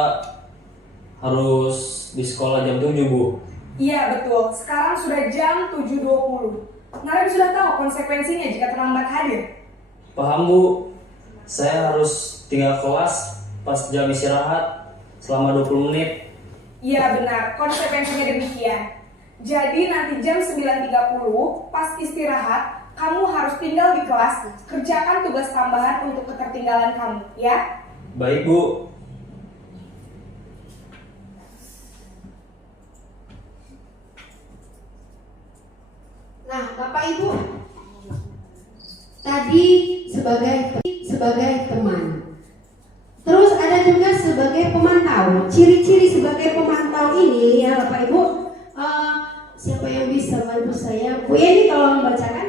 harus di sekolah jam 7 Bu. Iya betul, sekarang sudah jam 7.20. Naren sudah tahu konsekuensinya jika terlambat hadir. Paham Bu, saya harus tinggal kelas pas jam istirahat selama 20 menit. Iya benar, konsekuensinya demikian. Jadi nanti jam 9.30 pas istirahat, kamu harus tinggal di kelas, kerjakan tugas tambahan untuk ketertinggalan kamu, ya? Baik Bu. Nah, Bapak Ibu, tadi sebagai teman. Terus ada juga sebagai pemantau. Ciri-ciri sebagai pemantau ini ya Bapak Ibu, siapa yang bisa bantu saya? Bu Yeni tolong membacakan.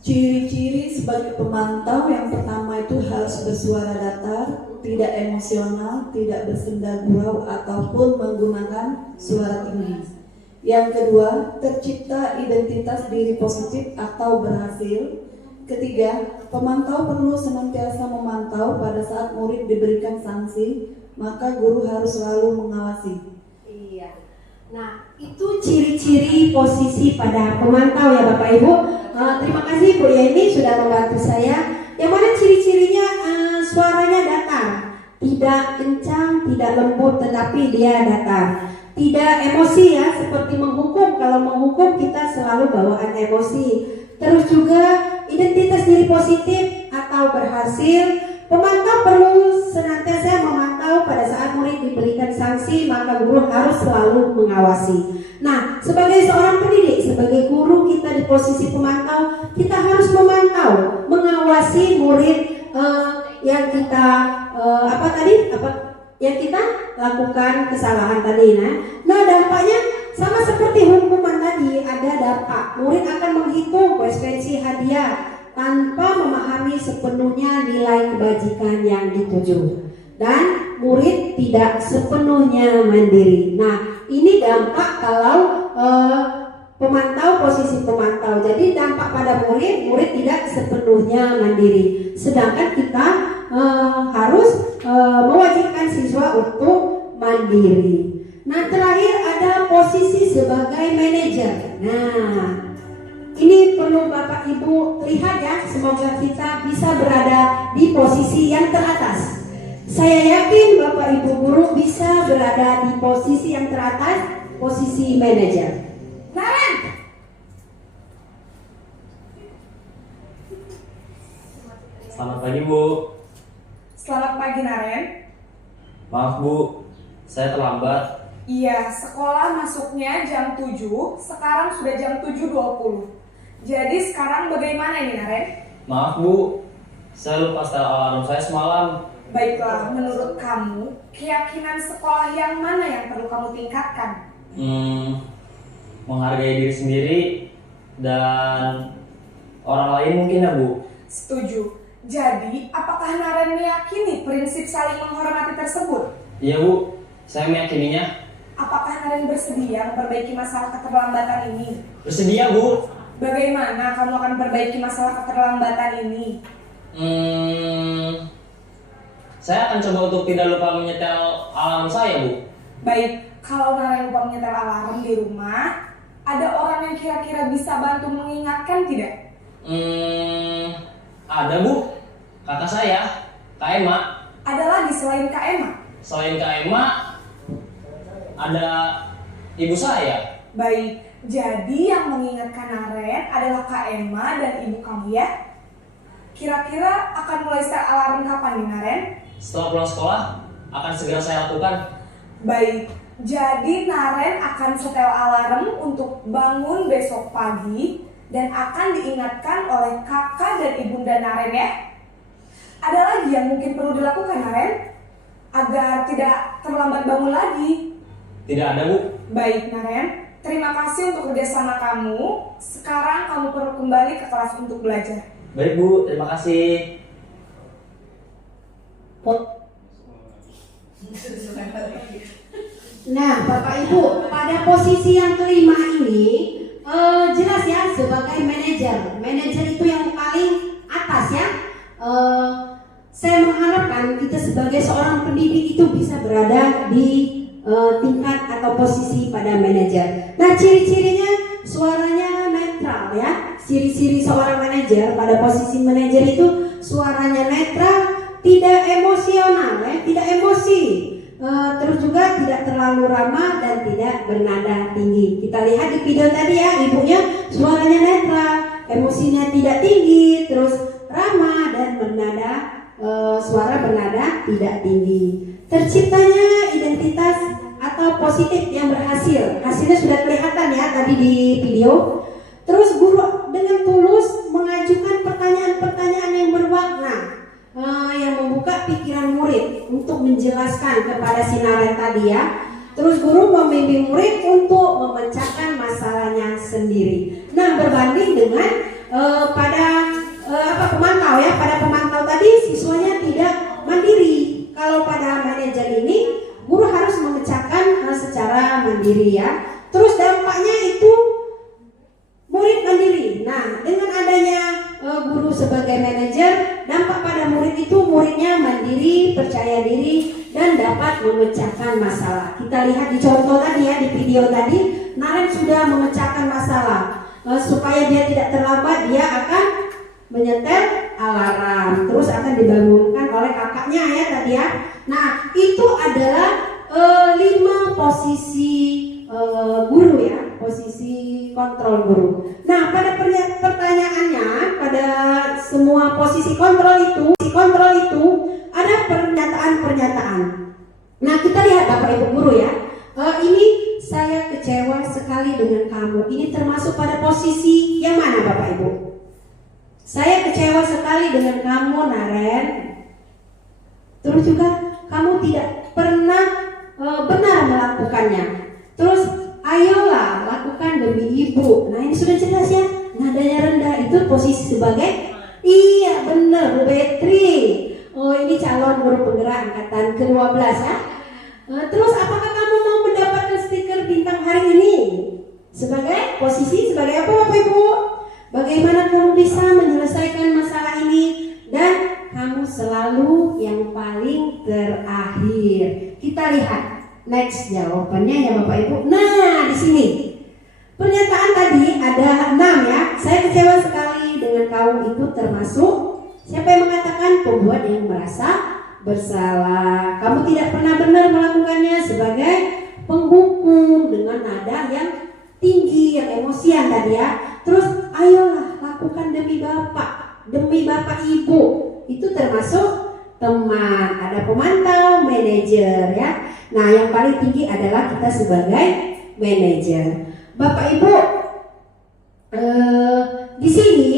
Ciri-ciri sebagai pemantau yang pertama itu harus bersuara datar, tidak emosional, tidak bersenda gurau ataupun menggunakan suara tinggi. Yang kedua, tercipta identitas diri positif atau berhasil. Ketiga, pemantau perlu senantiasa memantau pada saat murid diberikan sanksi, maka guru harus selalu mengawasi. Iya. Nah, itu ciri-ciri posisi pada pemantau ya Bapak Ibu. Terima kasih Bu Yeni sudah membantu saya. Yang mana ciri-cirinya suaranya datar, tidak kencang, tidak lembut, tetapi dia datar. Tidak emosi ya, seperti menghukum. Kalau menghukum kita selalu bawaan emosi. Terus juga identitas diri positif atau berhasil. Pemantau perlu senantiasa memantau pada saat murid diberikan sanksi, maka guru harus selalu mengawasi. Nah, sebagai seorang pendidik, sebagai guru kita di posisi pemantau, kita harus memantau, mengawasi murid yang kita yang kita lakukan kesalahan tadi. Nah, dampaknya sama seperti hukuman tadi, ada dampak. Murid akan menghitung konsekuensi hadiah tanpa memahami sepenuhnya nilai kebajikan yang dituju, dan murid tidak sepenuhnya mandiri. Nah, ini dampak kalau pemantau, posisi pemantau. Jadi dampak pada murid tidak sepenuhnya mandiri. Sedangkan kita harus mewajibkan siswa untuk mandiri. Nah, terakhir ada posisi sebagai manajer. Nah, ini perlu Bapak Ibu lihat ya. Semoga kita bisa berada di posisi yang teratas. Saya yakin Bapak Ibu guru bisa berada di posisi yang teratas, posisi manajer. Naren! Selamat pagi Bu. Selamat pagi Naren. Maaf Bu, saya terlambat. Iya, sekolah masuknya jam 7, sekarang sudah jam 7.20. Jadi sekarang bagaimana ini Naren? Maaf Bu, saya lupa setel alarm saya semalam. Baiklah, menurut kamu, keyakinan sekolah yang mana yang perlu kamu tingkatkan? Menghargai diri sendiri dan orang lain mungkin ya Bu. Setuju. Jadi, apakah Naren meyakini prinsip saling menghormati tersebut? Iya Bu, saya meyakininya. Apakah Naren bersedia memperbaiki masalah keterlambatan ini? Bersedia, Bu. Bagaimana kamu akan memperbaiki masalah keterlambatan ini? Saya akan coba untuk tidak lupa menyetel alarm saya, Bu. Baik, kalau Naren lupa menyetel alarm di rumah, ada orang yang kira-kira bisa bantu mengingatkan tidak? Ada, Bu. Kakak saya, Kak Emma. Ada lagi selain Kak Emma? Selain Kak Emma, ada ibu saya. Baik, jadi yang mengingatkan Naren adalah Kak Emma dan ibu kamu ya? Kira-kira akan mulai set alarm kapan nih Naren? Setelah pulang sekolah, akan segera saya lakukan. Baik, jadi Naren akan setel alarm untuk bangun besok pagi dan akan diingatkan oleh kakak dan ibunda Naren ya? Ada lagi yang mungkin perlu dilakukan Naren? Agar tidak terlambat bangun lagi. Tidak ada, Bu. Baik Naren, terima kasih untuk kerjasama kamu. Sekarang kamu perlu kembali ke kelas untuk belajar. Baik, Bu. Terima kasih. Nah, Bapak Ibu, pada posisi yang kelima ini jelas ya sebagai manajer. Manajer itu yang paling atas ya. Saya mengharapkan kita sebagai seorang pendidik itu bisa berada di tingkat atau posisi pada manajer. Nah, ciri-cirinya suaranya netral ya. Ciri-ciri seorang manajer pada posisi manajer itu suaranya netral, tidak emosional ya, tidak emosi. Terus juga tidak terlalu ramah dan tidak bernada tinggi. Kita lihat di video tadi ya, ibunya suaranya netral, emosinya tidak tinggi, terus ramah dan bernada suara bernada tidak tinggi. Terciptanya identitas atau positif yang berhasil. Hasilnya sudah kelihatan ya tadi di video. Terus guru dengan tulus mengajukan pertanyaan-pertanyaan yang bermakna, yang membuka pikiran murid untuk menjelaskan kepada si Naren tadi ya. Terus guru membimbing murid untuk memecahkan masalahnya sendiri. Nah, berbanding dengan pemantau ya. Pada pemantau tadi siswanya tidak mandiri. Kalau pada manajer ini guru harus memecahkan secara mandiri ya. Terus dampaknya itu murid mandiri. Nah, dengan adanya guru sebagai manajer, dampak pada murid itu muridnya mandiri, percaya diri, dan dapat memecahkan masalah. Kita lihat di contoh tadi ya, di video tadi, Naren sudah memecahkan masalah. Supaya dia tidak terlambat, dia akan menyetel alarm, terus akan dibangunkan oleh kakaknya ya tadi ya. Nah, itu adalah 5 posisi guru ya, posisi kontrol guru. Nah, pada pertanyaannya, pada semua posisi kontrol itu ada pernyataan-pernyataan. Nah, kita lihat Bapak Ibu guru ya. Ini saya kecewa sekali dengan kamu. Ini termasuk pada posisi yang mana Bapak Ibu? Saya kecewa sekali dengan kamu Naren. Terus juga kamu tidak pernah benar melakukannya. Terus ayolah lakukan demi ibu. Nah, ini sudah jelas ya. Nadanya rendah itu posisi sebagai iya benar Bu Betri. Oh, ini calon guru penggerak angkatan ke-12 ya. Terus apakah kamu mau mendapatkan stiker bintang hari ini? Sebagai posisi sebagai apa Bapak Ibu? Bagaimana kamu bisa menyelesaikan masalah ini dan kamu selalu yang paling terakhir. Kita lihat next jawabannya ya Bapak Ibu. Nah, di sini pernyataan tadi ada 6 ya. Saya kecewa sekali dengan kamu itu termasuk siapa yang mengatakan pembuat yang merasa bersalah. Kamu tidak pernah benar melakukannya sebagai penghukum dengan nada yang tinggi, yang emosian tadi ya. Terus ayolah lakukan demi bapak ibu. Itu termasuk teman. Ada pemantau, manajer ya. Nah, yang paling tinggi adalah kita sebagai manajer. Bapak Ibu, di sini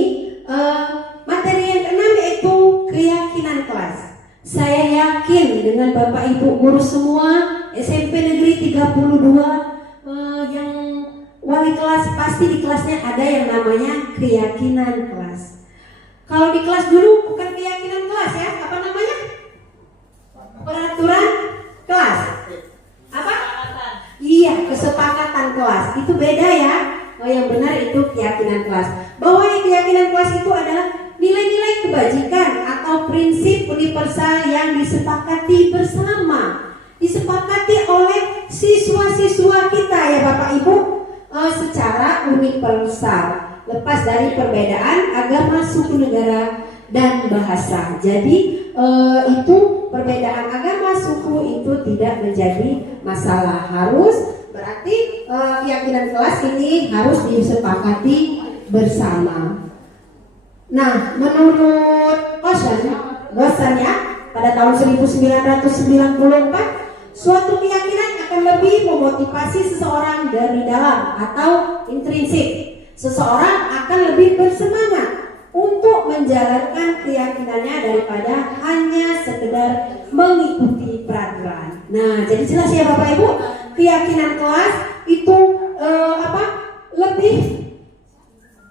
materi yang ke-6 yaitu keyakinan kelas. Saya yakin dengan Bapak Ibu guru semua SMP Negeri 32 yang wali kelas pasti di kelasnya ada yang namanya keyakinan kelas. Kalau di kelas dulu bukan keyakinan kelas ya, apa namanya? Peraturan kelas. Apa? Iya, kesepakatan kelas itu beda ya. Yang benar itu keyakinan kelas. Bahwa keyakinan kelas itu adalah nilai-nilai kebajikan atau prinsip universal yang disepakati bersama, disepakati oleh siswa-siswa kita ya Bapak Ibu, secara universal, lepas dari perbedaan agama, suku, negara, dan bahasa. Jadi itu perbedaan agama, suku itu tidak menjadi masalah. Harus berarti keyakinan kelas ini harus disepakati bersama. Nah, menurut dosennya pada tahun 1994, suatu keyakinan akan lebih memotivasi seseorang dari dalam atau intrinsik. Seseorang akan lebih bersemangat untuk menjalankan keyakinannya daripada hanya sekedar mengikuti peraturan. Nah, jadi jelas ya Bapak Ibu, keyakinan kelas itu lebih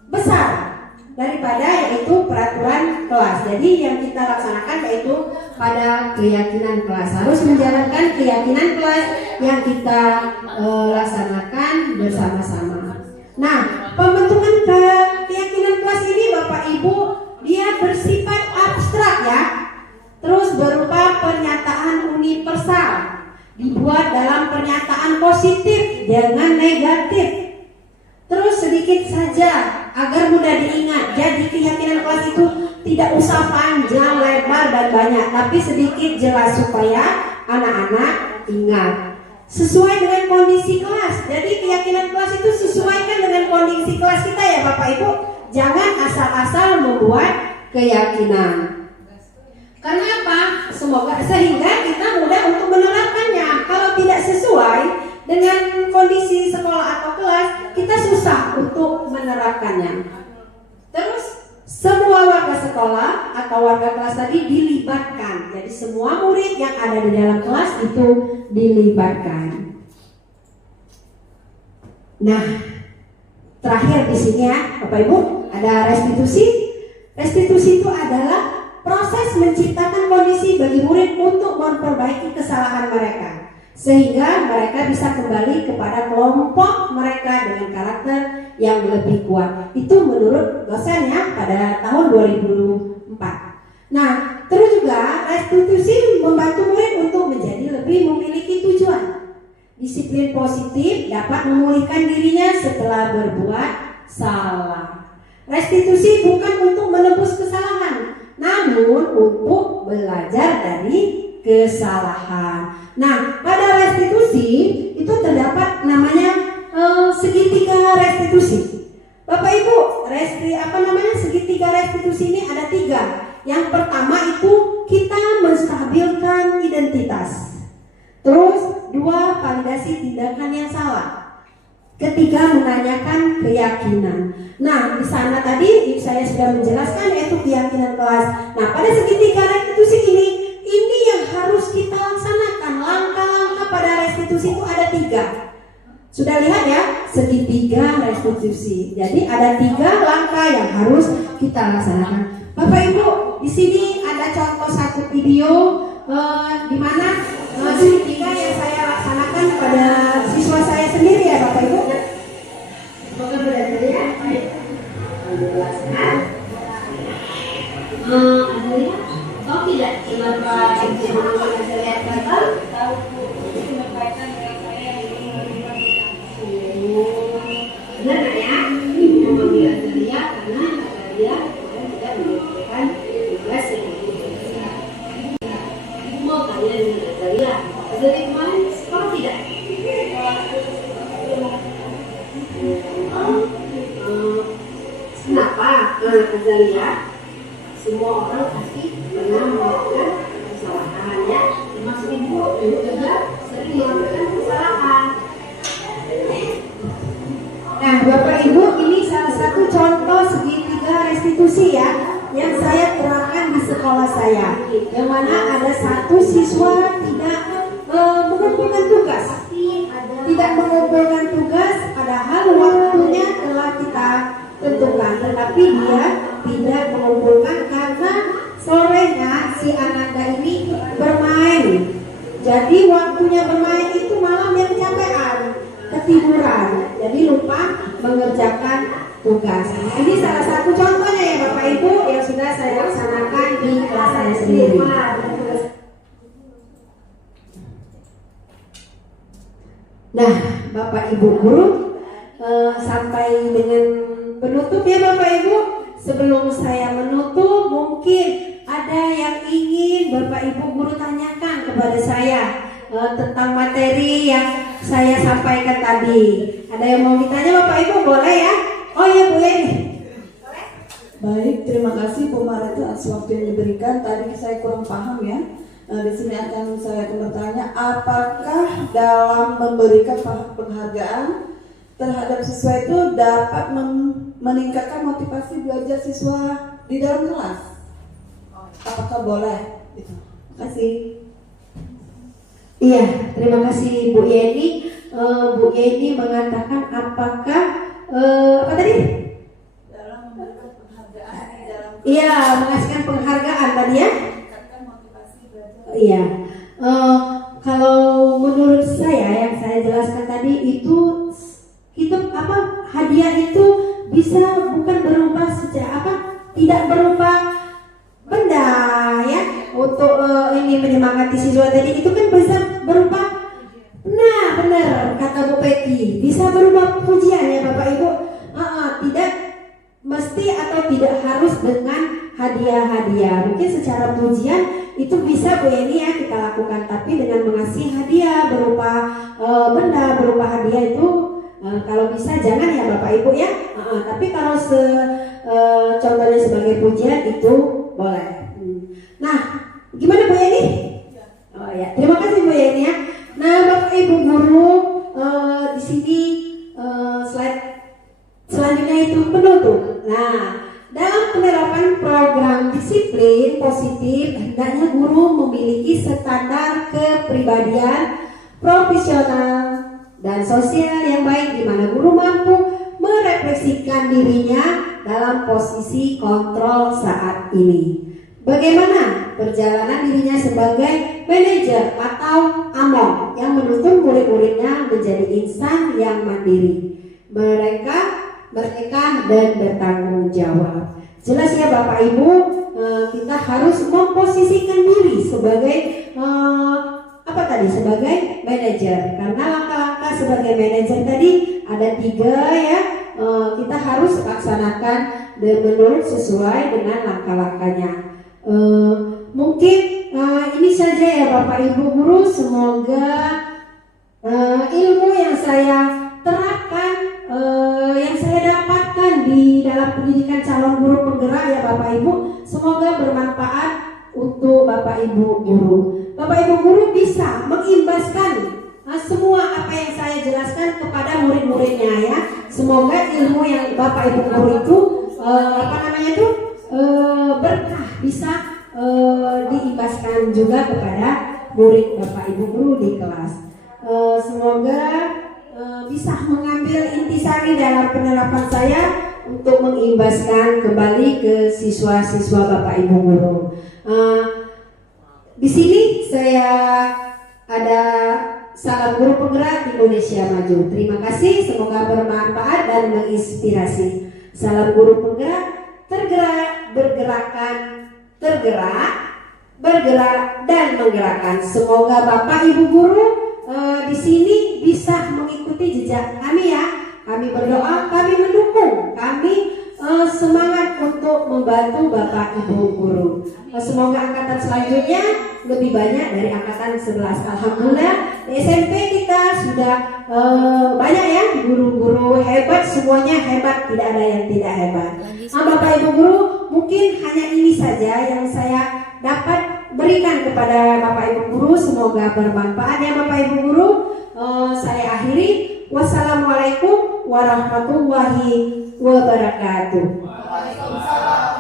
besar daripada yaitu peraturan kelas. Jadi yang kita laksanakan yaitu pada keyakinan kelas, harus menjalankan keyakinan kelas yang kita laksanakan bersama-sama. Nah, pembentukan keyakinan kelas ini Bapak Ibu, dia bersifat abstrak ya, terus berupa pernyataan universal, dibuat dalam pernyataan positif dengan negatif. Terus sedikit saja agar mudah diingat. Jadi keyakinan kelas itu tidak usah panjang, lebar, dan banyak, tapi sedikit jelas supaya anak-anak ingat. Sesuai dengan kondisi kelas. Jadi keyakinan kelas itu sesuaikan dengan kondisi kelas kita ya Bapak Ibu. Jangan asal-asal membuat keyakinan. Karena apa? Sehingga kita mudah untuk menerapkannya. Kalau tidak sesuai dengan kondisi sekolah atau kelas, kita susah untuk menerapkannya. Terus semua warga sekolah atau warga kelas tadi dilibatkan. Jadi semua murid yang ada di dalam kelas itu dilibatkan. Nah, terakhir di sini ya Bapak Ibu, ada restitusi. Restitusi itu adalah proses menciptakan kondisi bagi murid untuk memperbaiki kesalahan mereka, sehingga mereka bisa kembali kepada kelompok mereka dengan karakter yang lebih kuat. Itu menurut dosennya pada tahun 2004. Nah, terus juga restitusi membantu murid untuk menjadi lebih memiliki tujuan. Disiplin positif dapat memulihkan dirinya setelah berbuat salah. Restitusi bukan untuk menebus kesalahan, namun untuk belajar dari kesalahan. Nah, pada restitusi itu terdapat namanya segitiga restitusi. Bapak Ibu, segitiga restitusi ini ada 3. Yang pertama itu kita menstabilkan identitas. Terus 2, validasi tindakan yang salah. Ketiga, menanyakan keyakinan. Nah, di sana tadi saya sudah menjelaskan yaitu keyakinan kelas. Nah, pada segitiga restitusi ini yang harus kita laksanakan. Langkah-langkah pada restitusi itu ada 3. Sudah lihat ya, segitiga restitusi. Jadi ada 3 langkah yang harus kita laksanakan. Bapak Ibu, di sini ada contoh satu video di mana segitiga yang saya laksanakan pada siswa saya sendiri ya Bapak Ibu. Semoga berhasil ya. Oh tidak, kenapa saya lihat gagal? Benar nggak ya? Ibu memanggil Azalia karena Azalia tidak mengerjakan tugas yang diberikan. Ibu mau tanya dengan Azalia. Azalia kemarin sekolah tidak? Kenapa? Azalia, semua orang pasti pernah melakukan kesalahan ya. Termasuk ibu juga sering melakukan kesalahan. Nah, Bapak Ibu, ini salah satu contoh segitiga restitusi ya yang saya terapkan di sekolah saya. Yang mana ada satu siswa tidak mengumpulkan tugas. Tidak mengumpulkan tugas, padahal waktunya telah kita tentukan, tetapi dia tidak mengumpulkan karena sorenya si anaknya ini bermain. Jadi waktunya bermain itu malam yang capean. ketiduran, jadi lupa mengerjakan tugas. Ini salah satu contohnya ya Bapak Ibu yang sudah saya laksanakan di kelas saya sendiri. Nah, Bapak Ibu guru, sampai dengan penutup ya Bapak Ibu. Sebelum saya menutup, mungkin ada yang ingin Bapak Ibu guru tanyakan kepada saya tentang materi yang saya sampaikan tadi. Ada yang mau ditanya Bapak Ibu, boleh ya? Oh ya Bu Yeni. Baik, terima kasih Bu Maratu atas waktu yang diberikan. Tadi saya kurang paham ya. Di sini saya akan bertanya, apakah dalam memberikan penghargaan terhadap siswa itu dapat meningkatkan motivasi belajar siswa di dalam kelas? Apakah boleh? Terima kasih. Iya, terima kasih Bu Yeni. Bu Yeni mengatakan apakah apa tadi? Dalam memberikan penghargaan di dalam kelas. Iya, mengasihkan penghargaan tadi ya. Meningkatkan motivasi belajar. Iya. Kalau menurut saya yang saya jelaskan tadi itu hadiah itu bisa bukan berupa tidak berupa benda ya untuk ini menyemangati siswa tadi, itu kan bisa berupa benar kata Bu Peti, bisa berupa pujian ya Bapak Ibu. Tidak mesti atau tidak harus dengan hadiah-hadiah. Mungkin secara pujian itu bisa Bu Yeni ya kita lakukan, tapi dengan mengasih hadiah berupa benda, berupa hadiah itu kalau bisa jangan ya Bapak Ibu ya. Tapi kalau contohnya sebagai pujian itu boleh. Nah, gimana Bu Yeni? Oh ya, terima kasih Bu Yeni ya. Nah, Bapak Ibu guru, di sini slide selanjutnya itu penutup. Nah, dalam penerapan program disiplin positif, hendaknya guru memiliki standar kepribadian profesional dan sosial yang baik, di mana guru mampu merefleksikan dirinya dalam posisi kontrol saat ini. Bagaimana perjalanan dirinya sebagai manajer atau among yang menuntun murid-muridnya menjadi insan yang mandiri, mereka merdeka dan bertanggung jawab. Jelas ya Bapak Ibu, kita harus memposisikan diri sebagai sebagai manajer. Karena langkah-langkah sebagai manajer tadi ada 3 ya. Kita harus laksanakan menurut sesuai dengan langkah-langkahnya. Mungkin ini saja ya Bapak Ibu guru. Semoga ilmu yang saya terapkan, yang saya dapatkan di dalam pendidikan calon guru penggerak ya Bapak Ibu, semoga bermanfaat untuk Bapak Ibu guru. Bapak Ibu guru bisa mengimbaskan semua apa yang saya jelaskan kepada murid-muridnya ya. Semoga ilmu yang Bapak Ibu guru itu berkah, bisa diimbaskan juga kepada murid Bapak Ibu guru di kelas. Semoga bisa mengambil intisari dalam penerapan saya untuk mengimbaskan kembali ke siswa-siswa Bapak Ibu guru. Di sini saya ada salam guru penggerak Indonesia Maju. Terima kasih, semoga bermanfaat dan menginspirasi. Salam guru penggerak, tergerak, bergerak dan menggerakkan. Semoga Bapak Ibu guru di sini bisa mengikuti jejak kami ya. Kami berdoa, kami mendukung, kami semangat untuk membantu Bapak Ibu guru. Semoga angkatan selanjutnya lebih banyak dari angkatan 11. Alhamdulillah di SMP kita sudah banyak ya guru-guru hebat, semuanya hebat, tidak ada yang tidak hebat. Bapak Ibu guru, mungkin hanya ini saja yang saya dapat berikan kepada Bapak Ibu guru. Semoga bermanfaat ya Bapak Ibu guru. Saya akhiri. Wassalamualaikum warahmatullahi wabarakatuh. Waalaikumsalam.